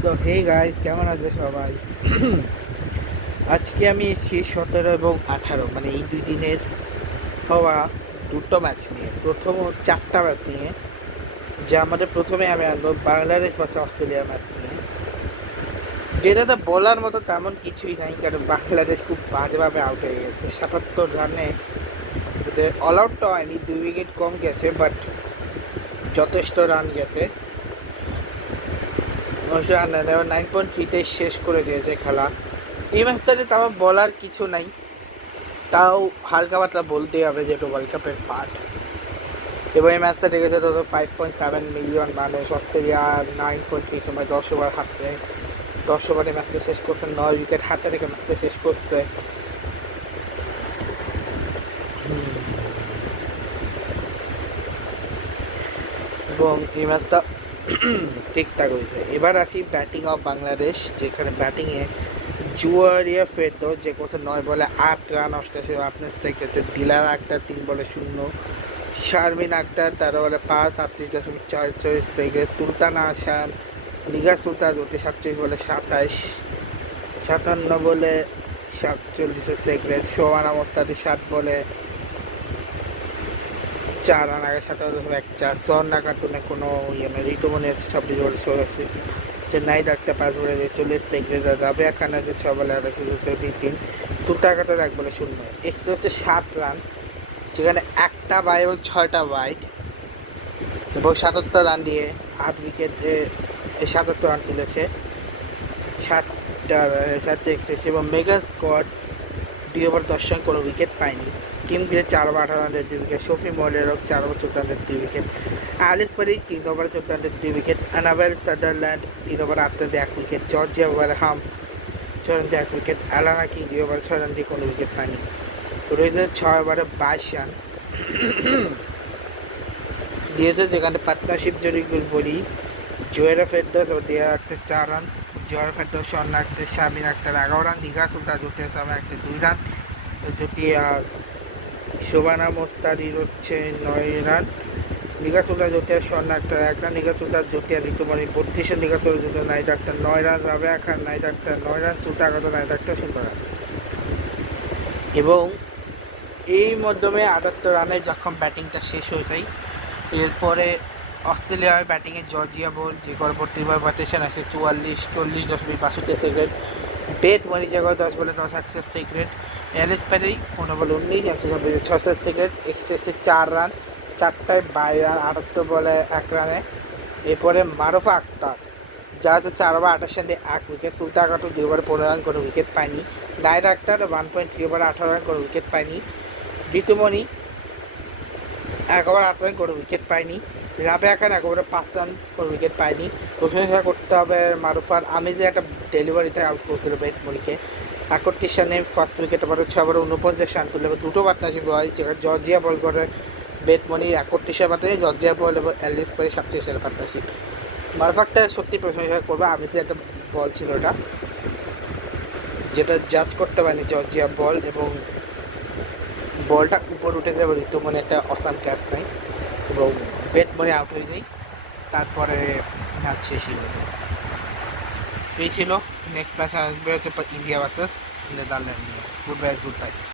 So hey guys, কেমন আছে সবাই? আজকে আমি এসেছি 17 এবং 18 মানে এই দুই দিনের হওয়া দুটো ম্যাচ নিয়ে। প্রথম চারটা ম্যাচ নিয়ে, যা আমাদের প্রথমে আমি আনবো বাংলাদেশ ভার্সেস অস্ট্রেলিয়া ম্যাচ নিয়ে, যেটাতে বলার মতো তেমন কিছুই নাই, কারণ বাংলাদেশ খুব বাজেভাবে আউট হয়ে গেছে 77 রানে। ওদের অল আউটটা হয়নি, 2 উইকেট কম গেছে, বাট যথেষ্ট রান গেছে। 9.3-তে শেষ করে দিয়েছে খেলা। এই ম্যাচটাতে তেমন বলার কিছু নাই, তাও হালকা পাতলা বলতেই হবে যেটা ওয়ার্ল্ড কাপের পার্ট। এবং এই ম্যাচটা দেখেছে তত 5.7 মিলিয়ন মানুষ। অস্ট্রেলিয়া 9.3, সময় 10 ওভার হাতে 10 ওভারে ম্যাচটা শেষ করছে, 9 উইকেট হাতে রেখে ম্যাচটা শেষ করছে। এবং এই ম্যাচটা ঠিকঠাক হয়েছে। এবার আসি ব্যাটিং অফ বাংলাদেশ, যেখানে ব্যাটিংয়ে জুয়ারিয়া ফেরদৌস যে করছে 9 বলে 8 রান, 88 দিলার আক্তার 3 বলে 0, শারমিন আক্তার 13 বলে 5, 38.46 সুলতান আসাম, নিগার সুলতান 37 বলে 27, 57 বলে 47 সোহানা মোস্তাদি 7 বলে 4 রান, আগে 17.1, সোহনা খাতুনে কোনো ইয়ে নেই, ঋতুমণি আছে 26 বলে 84, চেন্নাই একটা 5 বলে 40, রাবেয়া খান আছে 6 বলে 28, সুলতান কাতার 1 বলে 0, এক্সট্রা হচ্ছে 7 রান, যেখানে একটা বাই এবং 6টা ওয়াইড, এবং 77 রান দিয়ে 8 উইকেটে 77 রান তুলেছে, 7 এবং মেগা স্কোয়াড 2 ওভার 10 রান, কোনো উইকেট পায়নি। কিম গ্রে 4 ওভার 18 রানের 2 উইকেট, শফি মলেরক 4 ওভার 14 রানের 2 উইকেট, অ্যালিস পেরি 3 ওভার 14 রানের 2 wicket, Annabel Sutherland 3 over 8 run দিয়ে 1 উইকেট, জর্জিয়া ওয়ারহাম 6 রান দিয়ে 1 wicket, Alana king 2 over 6 run দিয়ে কোনো উইকেট পায়নি। রয়েছে 6 ওভারে 22 রান দিয়েছে, যেখানে পার্টনারশিপ জড়ি বলি জোয়েরা ফেরদৌস ও দিয়া আক্তার 4 রান, জোয়ার ফেরদৌস, স্বর্ণ আক্তার, শারমিন আক্তার 11 রান, নিগা সুলতান জ্যোতি আসাম একটা 2 রান, জ্যোতি শোভানা মোস্তারির হচ্ছে 9 রান, নিগা সুলতান জ্যোতি আর স্বর্ণ আক্তার 1 রান, নিগা সুলতান জ্যোতি আর ঋতুমণি 32, নিগা সুলতান জ্যোতি নাইট আক্তার 9 রান, রাবেয়া খান নাইট আক্তার 9 রান, সুলতান আক্তার নাইট আক্তার 0 রান। এবং এই মাধ্যমে 78 রানে যখন ব্যাটিংটা শেষ হয়ে যায়, এরপরে অস্ট্রেলিয়ার ব্যাটিংয়ে জর্জিয়া বল যে পরবর্তী পার্টিশন আছে 44.62, বেট মনি জায়গায় 10 বলে 10, 106, অ্যালিস প্যারি 15 বলে 19, 126, এক্সেসে 4 রান, 4টায় 22 রান, 78 বলে 1 রানে। এরপরে মারুফা আক্তার যা আছে 4 ওভার 28 রান দিয়ে 1 উইকেট, সুলতান কাটু 2 ওভার 15 রান, কোনো উইকেট পায়নি, নাইট আক্তার 1.3 ওভার 18 রান, কোনো উইকেট পায়নি, ঋতুমণি 1 ওভার 8 রান, কোনো উইকেট পায়নি, রাবেয়া খান 1 ওভারে 5 রান, কোনো উইকেট পায়নি। প্রশংসা করতে হবে মারুফার, আমি যে একটা ডেলিভারিতে আউট করেছিল বেটমনিকে 61 রানে, ফার্স্ট উইকেট পরে 6 ওভারে 49 রান তুলে দুটো পার্টনারশিপ হয়, যেখানে জর্জিয়া বল করে বেটমনি 61 বাদে, জর্জিয়া বল এবং অ্যালিস পাই 37 পার্টনারশিপ। মারুফাকটা সত্যি প্রশংসা করবে, আমি যে একটা বল ছিল ওটা, যেটা জাজ করতে পারিনি জর্জিয়া বল, এবং বলটা উপর উঠে যায় এবং ঋতুমণি একটা অসাম ক্যাচ নেয় এবং বেটমনি আউট হয়ে যায়। তারপরে ম্যাচ শেষ হয়ে যায়। এই ছিল। নেক্সট ম্যাচ আসবে হচ্ছে ইন্ডিয়া ভার্সেস নেদারল্যান্ড নিয়ে। Good bye.